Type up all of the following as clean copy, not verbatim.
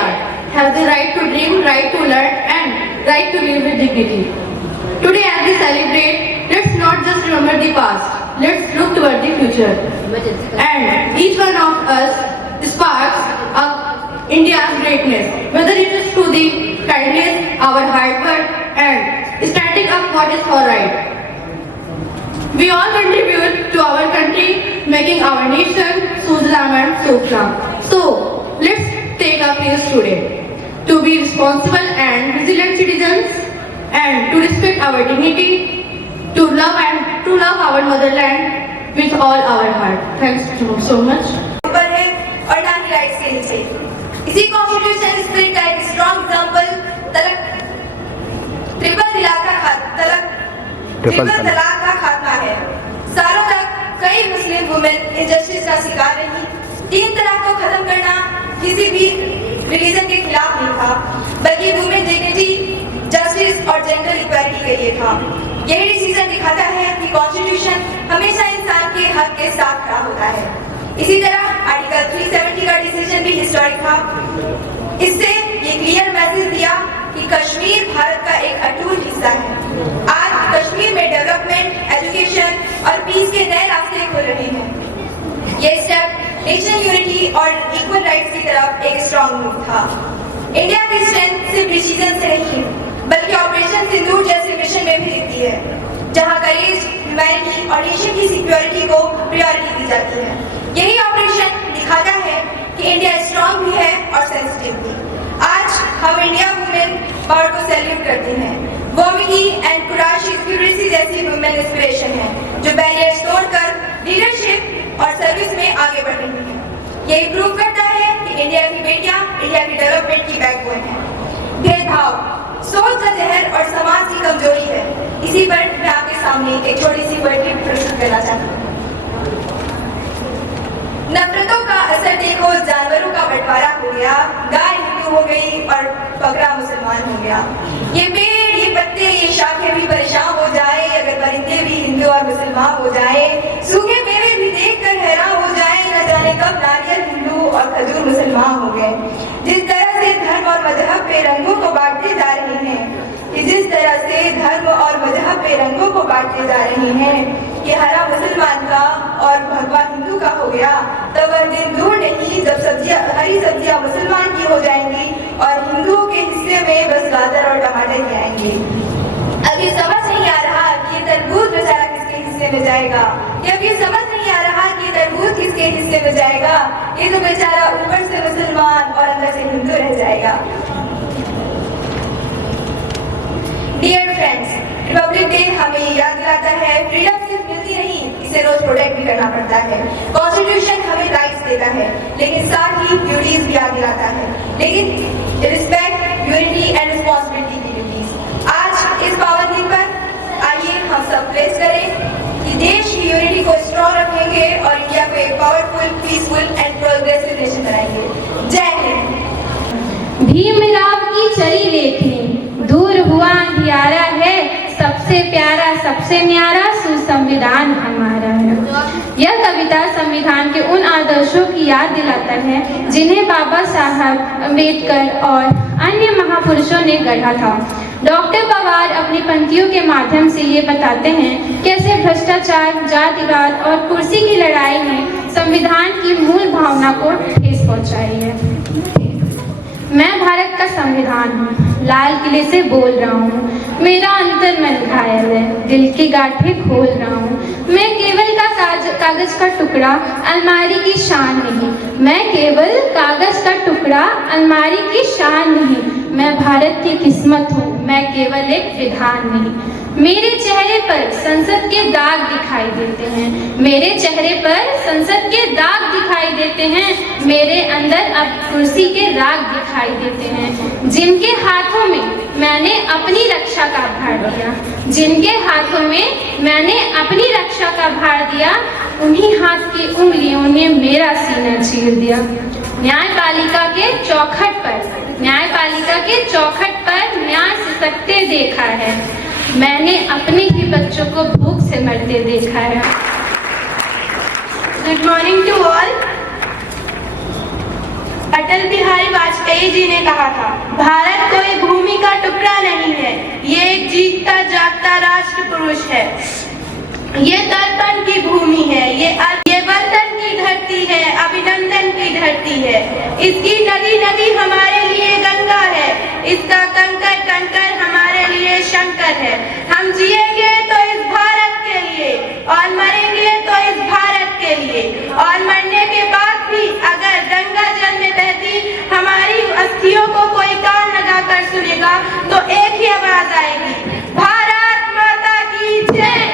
are, have the right to dream, right to learn, and right to live with dignity. Today, as we celebrate, let's not just remember the past, let's look toward the future. And each one of us sparks up India's greatness, whether it is through the kindness, our hard work, and standing up what is for right. We all contribute to our country, making our nation Sujlam and Suklam. So, let's take a place today to be responsible and resilient citizens, and to respect our dignity, to love our motherland with all our heart. Thanks so much. ऊपर है और ना ही rights के नीचे। इसी constitution spirit का एक strong example triple तलाक का खात्मा है। सालों तक कई मुस्लिम वुमेन इनजस्टिस का शिकार रही। 3 तलाक को खत्म करना किसी भी रिलीजन के खिलाफ नहीं था, बल्कि वुमेन डिग्निटी, जस्टिस और जेंडर इक्वालिटी के लिए था। यही डिसीजन दिखाता है कि कॉन्स्टिट्यूशन हमेशा इंसान के हक के साथ खड़ा होता है। इसी तरह आर्टिकल 370 का डिसीजन भी हिस्टोरिक था। इससे ये क्लियर मैसेज दिया कि कश्मीर भारत का एक अटूट हिस्सा है। आज कश्मीर में डेवलपमेंट, एजुकेशन और पीस के नए रास्ते खुल रहे हैं। ये स्टेप नेशनल यूनिटी और इक्वल राइट्स की तरफ एक स्ट्रॉन्ग मूव था। इंडिया की स्ट्रेंथ सिर्फ डिसीजन से नहीं, बल्कि ऑपरेशन सिंदूर जैसे मिशन में भी दिखती है, जहां करेज, ह्यूमैनिटी और नेशन की सिक्योरिटी को प्रायोरिटी दी जाती है। यही ऑपरेशन दिखाता है कि इंडिया स्ट्रॉन्ग भी है और सेंसिटिव भी। आज हम इंडिया वुमेन पावर को सैल्यूट करते हैं। वो विकी एंड कुराशी क्यूरेसी जैसी वुमेन इंस्पिरेशन है, जो बैरियर्स तोड़कर लीडरशिप और सर्विस में आगे बढ़ रही है। ये प्रूव करता है कि इंडिया की बेटियां इंडिया की डेवलपमेंट की बैकबोन है। भेदभाव सोच का जहर और समाज की कमजोरी है। इसी पर मैं आपके सामने एक छोटी सी पोएट्री प्रस्तुत करना चाहती हूँ। नफरतों का असर देखो, जानवरों का बंटवारा हो गया, गाय हिंदू हो गई और बकरा मुसलमान हो गया। ये पेड़, ये पत्ते, ये शाखें भी परेशान हो जाए, अगर परिंदे भी हिंदू और मुसलमान हो जाए, सूखे मेवे भी देखकर हैरान हो जाए, न जाने कब नारियल हिंदू और खजूर मुसलमान हो गए। जिस तरह से धर्म और मजहब पे रंगों को बांटते जा रहे हैं, कि जिस तरह से धर्म और मजहब पे रंगों को बांटते जा रहे हैं, कि हरा मुसलमान का और भगवा हिंदू का हो गया, तब वह दिन दूर नहीं जब हरी सब्जियां मुसलमान की हो जाएंगी और हिंदुओं के हिस्से में बस गाजर और टमाटर ही आएंगे। अभी समझ नहीं आ रहा कि ये तरबूज बेचारा किसके हिस्से में जाएगा। ये अभी समझ नहीं आ रहा कि ये तरबूज किसके हिस्से में जाएगा। ये तो बेचारा ऊपर से मुसलमान और अंदर से हिंदू रह जाएगा। डियर फ्रेंड्स, रिपब्लिक डे हमें याद दिलाता है फ्रीडम सिर्फ मिलती नहीं, इसे रोज प्रोटेक्ट भी करना पड़ता है। कॉन्स्टिट्यूशन हमें राइट्स देता है, लेकिन साथ ही ड्यूटीज भी याद दिलाता है, लेकिन रिस्पेक्ट, यूनिटी एंड रिस्पॉन्सिबिलिटी की ड्यूटीज। आज इस पावन दिन पर आइए हम सब प्लेस करें कि देश की यूनिटी को स्ट्रॉन्ग रखेंगे और इंडिया को एक powerful, peaceful and progressive nation बनाएंगे। जय हिंद। भीमराव की चली लेखनी, दूर हुआ अंधियारा है, सबसे प्यारा सबसे न्यारा सुसंविधान हमारा है। यह कविता संविधान के उन आदर्शों की याद दिलाता है जिन्हें बाबा साहब अम्बेडकर और अन्य महापुरुषों ने गढ़ा था। डॉक्टर पवार अपनी पंक्तियों के माध्यम से ये बताते हैं कैसे भ्रष्टाचार, जातिवाद और कुर्सी की लड़ाई में संविधान की मूल भावना को ठेस पहुंचाई है। मैं भारत का संविधान हूँ, लाल किले से बोल रहा हूँ, मेरा अंतर मन घायल है, दिल की गांठें खोल रहा हूँ। मैं केवल कागज का टुकड़ा, अलमारी की शान नहीं। मैं केवल कागज का टुकड़ा, अलमारी की शान नहीं। मैं भारत की किस्मत हूँ, मैं केवल एक विधान नहीं। मेरे चेहरे पर संसद के दाग दिखाई देते हैं, मेरे चेहरे पर संसद के दाग दिखाई देते हैं। मेरे अंदर अब कुर्सी के राग दिखाई देते हैं। जिनके हाथों में मैंने अपनी रक्षा का भार दिया, जिनके हाथों में मैंने अपनी रक्षा का भार दिया, उन्हीं हाथ की उंगलियों ने मेरा सीना चीर दिया। न्यायपालिका के चौखट पर न्याय सिसकते देखा है, मैंने अपने ही बच्चों को भूख से मरते देखा है। Good morning to all. Atal Bihari Vajpayee Vajpayee ji ने कहा था, भारत कोई भूमि का टुकड़ा नहीं है, ये एक जीता जागता राष्ट्र पुरुष है। ये तर्पण की भूमि है, ये वंदन की धरती है, अभिनंदन की धरती है। इसकी नदी नदी हमारे लिए गंगा है, इसका कंकर कंकर हमारे लिए शंकर है। हम जिएंगे तो इस भारत के लिए और मरेंगे तो इस भारत के लिए, और मरने के बाद भी अगर गंगा जल में बहती हमारी अस्थियों को कोई कान लगाकर सुनेगा तो एक ही आवाज आएगी, भारत माता की जय।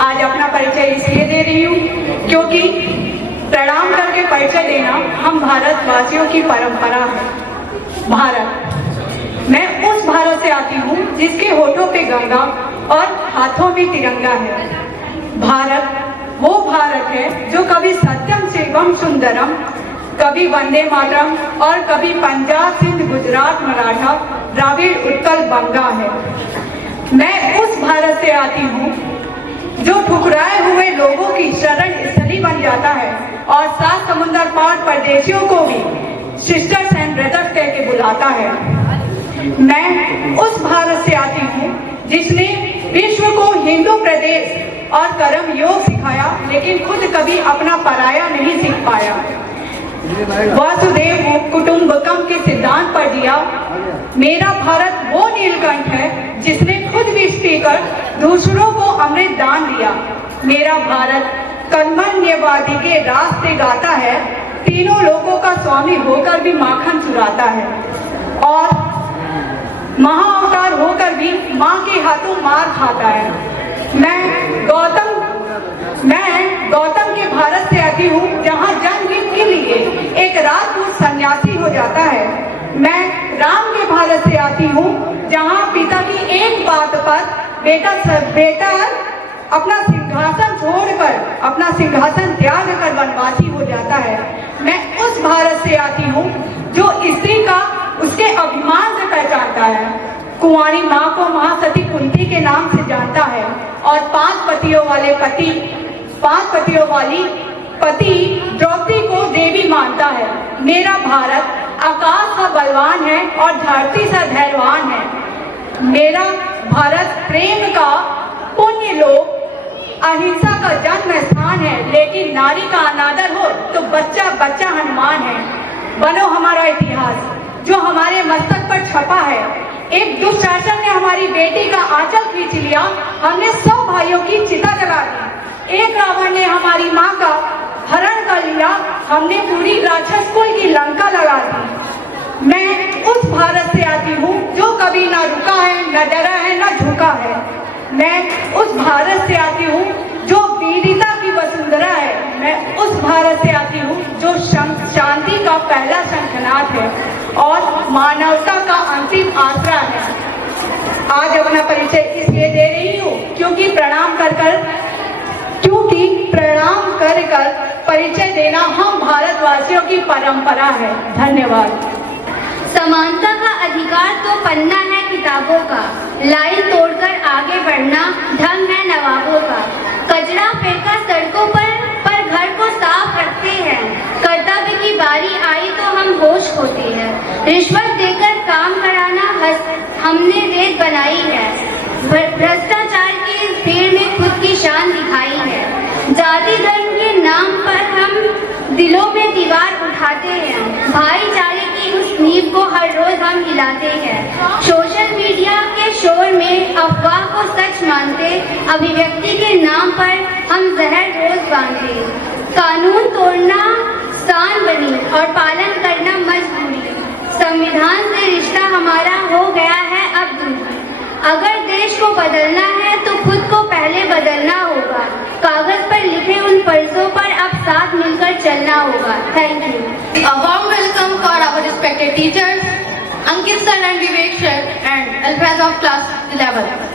आज अपना परिचय इसलिए दे रही हूँ क्योंकि प्रणाम करके परिचय देना हम भारतवासियों की परंपरा है। भारत, मैं उस भारत से आती हूँ जिसके होठों पे गंगा और हाथों में तिरंगा है। भारत वो भारत है जो कभी सत्यम शिवम सुंदरम, कभी वंदे मातरम और कभी पंजाब सिंध गुजरात मराठा द्राविड़ उत्कल बंगा है। मैं उस भारत से आती हूँ जो ठुकराए हुए लोगों की शरण स्थली बन जाता है और 7 समुंदर पार परदेशियों को भी सिस्टर्स एंड ब्रदर्स कह के बुलाता है। मैं उस भारत से आती हूँ जिसने विश्व को हिंदू प्रदेश और कर्म योग सिखाया, लेकिन खुद कभी अपना पराया नहीं सीख पाया। वसुधैव कुटुंबकम के सिद्धांत पर दिया। मेरा भारत वो नीलकंठ है जिसने खुद विष पीकर दूसरों को अमृत दान दिया। मेरा भारत कर्मण्यवादी के रास्ते गाता है, तीनों लोगों का स्वामी होकर भी माखन चुराता है और महाअवतार होकर भी माँ के हाथों मार खाता है। मैं गौतम के भारत से आती हूँ जहाँ जन्म के लिए एक राजपूत सन्यासी हो जाता है। मैं राम के भारत से आती हूँ जहाँ पिता की एक बात पर बेटा अपना सिंहासन छोड़कर, अपना सिंहासन त्याग कर वनवासी हो जाता है। मैं उस भारत से आती हूँ जो स्त्री का उसके अभिमान से पहचानता है, कुंवारी माँ को महासती कुंती के नाम से जानता है और 5 पतियों वाली पति द्रौपदी को देवी मानता है। मेरा भारत आकाश सा बलवान है और धरती सा धैर्यवान है। मेरा भारत प्रेम का पुण्य लोक, अहिंसा का जन्म स्थान है, लेकिन नारी का अनादर हो तो बच्चा बच्चा हनुमान है। बनो हमारा इतिहास जो हमारे मस्तक पर छपा है। एक दुशासन ने हमारी बेटी का आंचल खींच लिया, हमने 100 भाइयों की चिता जला दी। एक रावण ने हमारी माँ का हरण कर लिया, हमने पूरी राक्षस कुल की लंका लगा दी। मैं उस भारत से आती हूँ जो कभी ना रुका है, न डरा है, न झुका है। मैं उस भारत से आती हूँ जो वीरता की वसुंधरा है। मैं उस भारत से आती हूँ जो शांति का पहला शंखनाद है और मानवता का अंतिम आसरा है। आज अपना परिचय इसलिए दे रही हूँ क्योंकि प्रणाम कर परिचय देना हम भारतवासियों की परंपरा है। धन्यवाद। समानता का अधिकार तो पन्ना है किताबों का, लाइन तोड़कर आगे बढ़ना ढंग है नवाबों का। कचरा फेंका सड़कों पर घर को साफ रखते हैं। कर्तव्य की बारी आई तो हम होश खोते हैं। रिश्वत देकर काम कराना हमने रेत बनाई है। भ्रष्टाचार की इस भीड़ में खुद की शान दिखाई है। जाति धर्म के नाम पर हम दिलों में दीवार उठाते हैं। भाईचारे की उस नींव को हर रोज हम हिलाते हैं। सोशल मीडिया के शोर में अफवाह को सच मानते, अभिव्यक्ति के नाम पर हम जहर रोज बांधते। कानून तोड़ना शान बनी और पालन करना मजबूरी। संविधान से रिश्ता हमारा हो गया है अब दूरी। अगर देश को बदलना है तो खुद को पहले बदलना होगा। कागज पर लिखे उन फर्जों पर अब साथ मिलकर चलना होगा। Thank you. A warm welcome for our respected teachers, Ankit sir and Vivek sir and Alfaz of class 11.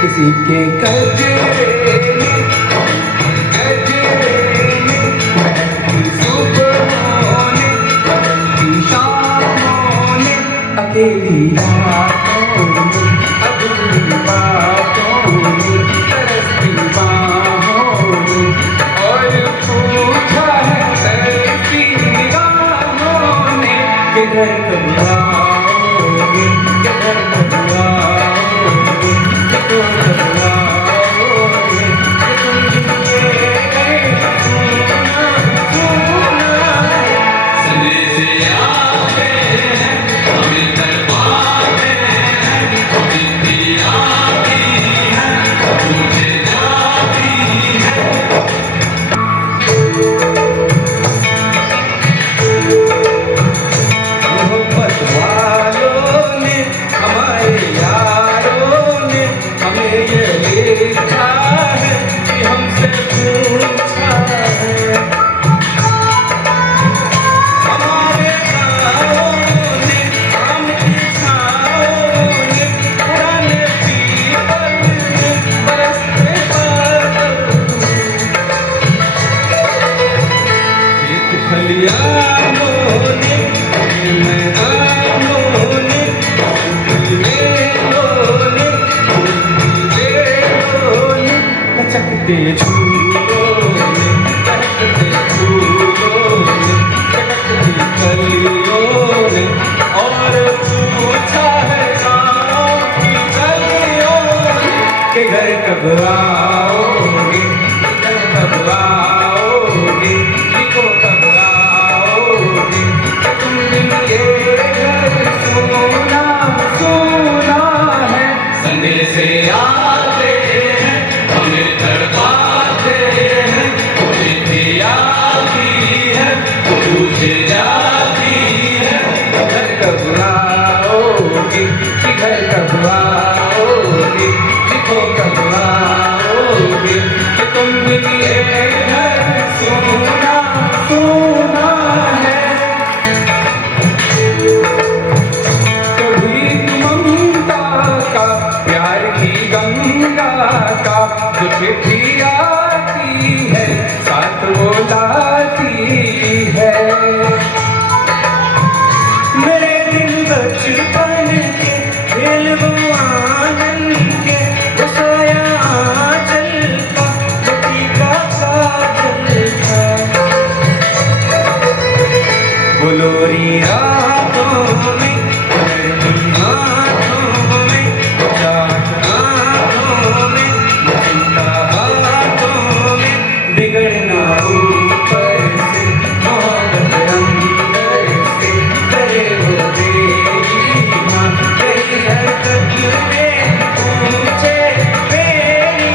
किसी के गजरे में सुबहों ने, की शामों ने, अकेली रातों में, अधूरी बातों में, तरसती बाहों में, और पूछा है तरसती निगाहों ने, किधर कब आओगे, किधर कब आओगे, चकते झूलों में, चकते झूलों में, चकती कलियों कब आओगे, घर कब आओगे, लिखो कब आओगे, तुम बिन ये घर सोना सोना है। संदेश आते हैं हमें तड़पाते हैं, चिट्ठी आती है पूछ जाती है, घर कब आओगे, घर कब आओगे, लिखो कब आओगे, कि तुम बिन ये घर सोना सोना है। कभी ममता का प्यार की गंगा का जो चिट्ठी आती है साथ वो लाती है। मेरे दिन बचपन के खेल वो आंगन के, वो सोया आंचल का मिट्टी का काजल था, वो लोरी रातों में गर्मी हाथों में, चाट आँखों में, चिंता बातों में, बिगड़ना ऊपर से मोहब्बत अंदर से, करे वो तेरी माँ तेरी हरकत में पूछे मेरी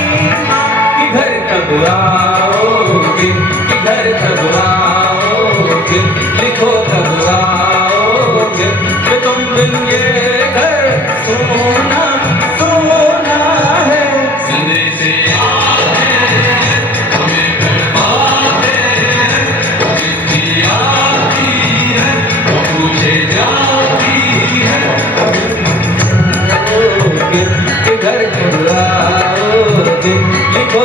माँ कि घर कब आओगे, कि घर कब आओगे, लिखो कब आओगे, कि तुम बिन ये घर सोना सोना है। संदेश आते हैं हमें तड़पाते हैं, चिट्ठी आती है वो पूछे जाती है, कि घर कब आओगे, लिखो